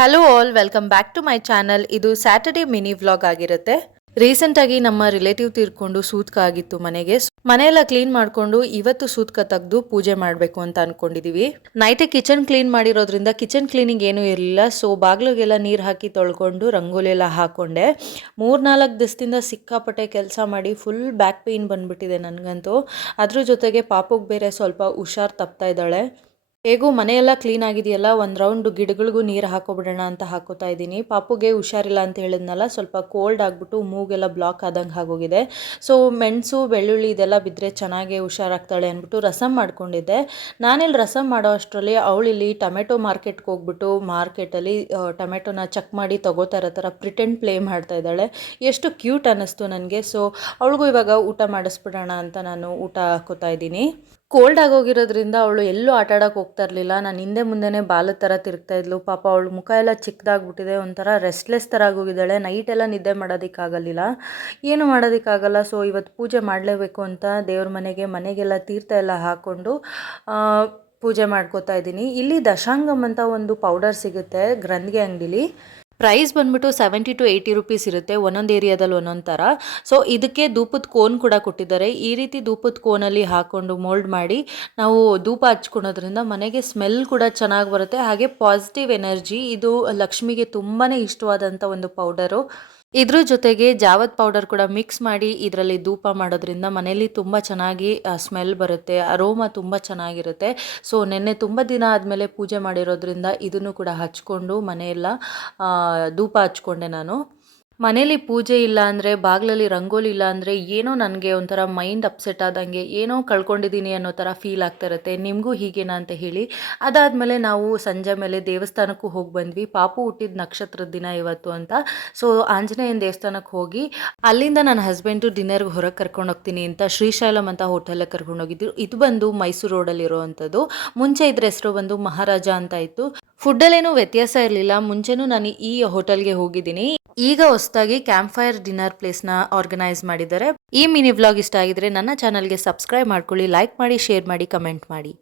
Hello all, welcome back to my channel. ಇದು Saturday mini vlog ಆಗಿರುತ್ತೆ. Recent ಆಗಿ ನಮ್ಮ ರಿಲೇಟಿವ್ ತೀರ್ಕೊಂಡು ಸೂತ್ಕ ಆಗಿತ್ತು ಮನೆಗೆ. ಮನೆಯೆಲ್ಲ ಕ್ಲೀನ್ ಮಾಡ್ಕೊಂಡು ಇವತ್ತು ಸೂತ್ಕ ತೆಗೆದು ಪೂಜೆ ಮಾಡಬೇಕು ಅಂತ ಅನ್ಕೊಂಡಿದೀವಿ. ನೈಟೇ ಕಿಚನ್ ಕ್ಲೀನ್ ಮಾಡಿರೋದ್ರಿಂದ ಕಿಚನ್ ಕ್ಲೀನಿಂಗ್ ಏನೂ ಇರಲಿಲ್ಲ. ಸೊ ಬಾಗ್ಲಿಗೆಲ್ಲ ನೀರು ಹಾಕಿ ತೊಳ್ಕೊಂಡು ರಂಗೋಲಿ ಎಲ್ಲ ಹಾಕೊಂಡೆ. 3-4 ದಿವಸದಿಂದ ಸಿಕ್ಕಾಪಟ್ಟೆ ಕೆಲಸ ಮಾಡಿ ಫುಲ್ ಬ್ಯಾಕ್ ಪೇಯ್ನ್ ಬಂದ್ಬಿಟ್ಟಿದೆ ನನಗಂತೂ. ಅದ್ರ ಜೊತೆಗೆ ಪಾಪುಗೆ ಬೇರೆ ಸ್ವಲ್ಪ ಹುಷಾರ್ ತಪ್ತಾ ಇದ್ದಾಳೆ. ಹೇಗೂ ಮನೆಯೆಲ್ಲ ಕ್ಲೀನ್ ಆಗಿದೆಯಲ್ಲ, ಒಂದು ರೌಂಡ್ ಗಿಡಗಳಿಗೂ ನೀರು ಹಾಕೋಬಿಡೋಣ ಅಂತ ಹಾಕೋತಾ ಇದ್ದೀನಿ. ಪಾಪುಗೆ ಹುಷಾರಿಲ್ಲ ಅಂತ ಹೇಳಿದ್ನಲ್ಲ, ಸ್ವಲ್ಪ ಕೋಲ್ಡ್ ಆಗಿಬಿಟ್ಟು ಮೂಗೆಲ್ಲ ಬ್ಲಾಕ್ ಆದಂಗೆ ಆಗೋಗಿದೆ. ಸೊ ಮೆಣಸು ಬೆಳ್ಳುಳ್ಳಿ ಇದೆಲ್ಲ ಬಿದ್ದರೆ ಚೆನ್ನಾಗಿ ಹುಷಾರಾಗ್ತಾಳೆ ಅಂದ್ಬಿಟ್ಟು ರಸಮ್ ಮಾಡ್ಕೊಂಡಿದ್ದೆ. ನಾನಿಲ್ಲಿ ರಸಮ್ ಮಾಡೋ ಅಷ್ಟರಲ್ಲಿ ಅವಳಿಲ್ಲಿ ಟೊಮೆಟೊ ಮಾರ್ಕೆಟ್ಗೆ ಹೋಗ್ಬಿಟ್ಟು ಮಾರ್ಕೆಟಲ್ಲಿ ಟೊಮೆಟೊನ ಚೆಕ್ ಮಾಡಿ ತಗೋತಾ ಇರೋ ಥರ ಪ್ರಿಟೆಂಡ್ ಪ್ಲೇ ಮಾಡ್ತಾ ಇದ್ದಾಳೆ. ಎಷ್ಟು ಕ್ಯೂಟ್ ಅನ್ನಿಸ್ತು ನನಗೆ. ಸೊ ಅವಳಿಗೂ ಇವಾಗ ಊಟ ಮಾಡಿಸ್ಬಿಡೋಣ ಅಂತ ನಾನು ಊಟ ಹಾಕೋತಾ ಇದ್ದೀನಿ. ಕೋಲ್ಡ್ ಆಗೋಗಿರೋದ್ರಿಂದ ಅವಳು ಎಲ್ಲೂ ಆಟ ಆಡೋಕೆ ಹೋಗ್ತಾ ಇರಲಿಲ್ಲ. ನಾನು ಹಿಂದೆ ಮುಂದೆನೇ ಬಾಲದ ಥರ ತಿರುಗ್ತಾ ಇದ್ಲು. ಪಾಪ ಅವಳು ಮುಖ ಎಲ್ಲ ಚಿಕ್ಕದಾಗ್ಬಿಟ್ಟಿದೆ, ಒಂಥರ ರೆಸ್ಟ್ಲೆಸ್ ಥರ ಆಗೋಗಿದ್ದಾಳೆ. ನೈಟೆಲ್ಲ ನಿದ್ದೆ ಮಾಡೋದಕ್ಕಾಗಲಿಲ್ಲ, ಏನು ಮಾಡೋದಕ್ಕಾಗಲ್ಲ. ಸೊ ಇವತ್ತು ಪೂಜೆ ಮಾಡಲೇಬೇಕು ಅಂತ ದೇವ್ರ ಮನೆಗೆಲ್ಲ ತೀರ್ಥ ಎಲ್ಲ ಹಾಕ್ಕೊಂಡು ಪೂಜೆ ಮಾಡ್ಕೋತಾ ಇದ್ದೀನಿ. ಇಲ್ಲಿ ದಶಾಂಗಮ್ ಅಂತ ಒಂದು ಪೌಡರ್ ಸಿಗುತ್ತೆ ಗ್ರಂಥಿಗೆ ಅಂಗಡಿಲಿ. ಪ್ರೈಸ್ ಬಂದ್ಬಿಟ್ಟು 70 to 80 ರುಪೀಸ್ ಇರುತ್ತೆ, ಒಂದೊಂದು ಏರಿಯಾದಲ್ಲಿ ಒಂದೊಂದು ಥರ. ಸೊ ಇದಕ್ಕೆ ಧೂಪದ ಕೋನ್ ಕೂಡ ಕೊಟ್ಟಿದ್ದಾರೆ. ಈ ರೀತಿ ಧೂಪದ ಕೋನಲ್ಲಿ ಹಾಕ್ಕೊಂಡು ಮೋಲ್ಡ್ ಮಾಡಿ ನಾವು ಧೂಪ ಹಚ್ಕೊಳೋದ್ರಿಂದ ಮನೆಗೆ ಸ್ಮೆಲ್ ಕೂಡ ಚೆನ್ನಾಗಿ ಬರುತ್ತೆ, ಹಾಗೆ ಪಾಸಿಟಿವ್ ಎನರ್ಜಿ. ಇದು ಲಕ್ಷ್ಮಿಗೆ ತುಂಬಾ ಇಷ್ಟವಾದಂಥ ಒಂದು ಪೌಡರು. ಇದ್ರ ಜೊತೆಗೆ ಜಾವದ್ ಪೌಡರ್ ಕೂಡ ಮಿಕ್ಸ್ ಮಾಡಿ ಇದರಲ್ಲಿ ಧೂಪ ಮಾಡೋದ್ರಿಂದ ಮನೆಯಲ್ಲಿ ತುಂಬ ಚೆನ್ನಾಗಿ ಸ್ಮೆಲ್ ಬರುತ್ತೆ, ಅರೋಮಾ ತುಂಬ ಚೆನ್ನಾಗಿರುತ್ತೆ. ಸೊ ನೆನ್ನೆ ತುಂಬ ದಿನ ಆದಮೇಲೆ ಪೂಜೆ ಮಾಡಿರೋದ್ರಿಂದ ಇದನ್ನು ಕೂಡ ಹಚ್ಕೊಂಡು ಮನೆಯೆಲ್ಲ ಧೂಪ ಹಚ್ಕೊಂಡೆ ನಾನು. ಮನೇಲಿ ಪೂಜೆ ಇಲ್ಲ ಅಂದರೆ, ಬಾಗಿಲಲ್ಲಿ ರಂಗೋಲಿ ಇಲ್ಲ ಅಂದರೆ ಏನೋ ನನಗೆ ಒಂಥರ ಮೈಂಡ್ ಅಪ್ಸೆಟ್ ಆದಂಗೆ, ಏನೋ ಕಳ್ಕೊಂಡಿದ್ದೀನಿ ಅನ್ನೋ ಥರ ಫೀಲ್ ಆಗ್ತಾ ಇರುತ್ತೆ. ನಿಮಗೂ ಹೀಗೇನಾ ಅಂತ ಹೇಳಿ. ಅದಾದಮೇಲೆ ನಾವು ಸಂಜೆ ಮೇಲೆ ದೇವಸ್ಥಾನಕ್ಕೂ ಹೋಗಿ ಬಂದ್ವಿ. ಪಾಪು ಹುಟ್ಟಿದ ನಕ್ಷತ್ರದ ದಿನ ಇವತ್ತು ಅಂತ. ಸೊ ಆಂಜನೇಯನ ದೇವಸ್ಥಾನಕ್ಕೆ ಹೋಗಿ ಅಲ್ಲಿಂದ ನನ್ನ ಹಸ್ಬೆಂಡು ಡಿನ್ನರ್ಗೆ ಹೊರಗೆ ಕರ್ಕೊಂಡು ಹೋಗ್ತೀನಿ ಅಂತ ಶ್ರೀಶೈಲಂ ಅಂತ ಹೋಟೆಲ್ಗೆ ಕರ್ಕೊಂಡು ಹೋಗಿದ್ರು. ಇದು ಬಂದು ಮೈಸೂರು ರೋಡಲ್ಲಿ ಇರೋವಂಥದ್ದು. ಮುಂಚೆ ಇದ್ರ ಹೆಸರು ಬಂದು ಮಹಾರಾಜ ಅಂತ ಇತ್ತು. ಫುಡ್ಡಲ್ಲೇನೂ ವ್ಯತ್ಯಾಸ ಇರಲಿಲ್ಲ. ಮುಂಚೆನೂ ನಾನು ಈ ಹೋಟೆಲ್ಗೆ ಹೋಗಿದ್ದೀನಿ. ಈಗ ಹೊಸದಾಗಿ ಕ್ಯಾಂಪ್ ಫೈರ್ ಡಿನ್ನರ್ ಪ್ಲೇಸ್ನ ಆರ್ಗನೈಸ್ ಮಾಡಿದ್ದಾರೆ. ಈ ಮಿನಿ ವ್ಲಾಗ್ ಇಷ್ಟ ಆಗಿದ್ರೆ ನನ್ನ ಚಾನಲ್ಗೆ ಸಬ್ಸ್ಕ್ರೈಬ್ ಮಾಡ್ಕೊಳ್ಳಿ, ಲೈಕ್ ಮಾಡಿ, ಶೇರ್ ಮಾಡಿ, ಕಮೆಂಟ್ ಮಾಡಿ.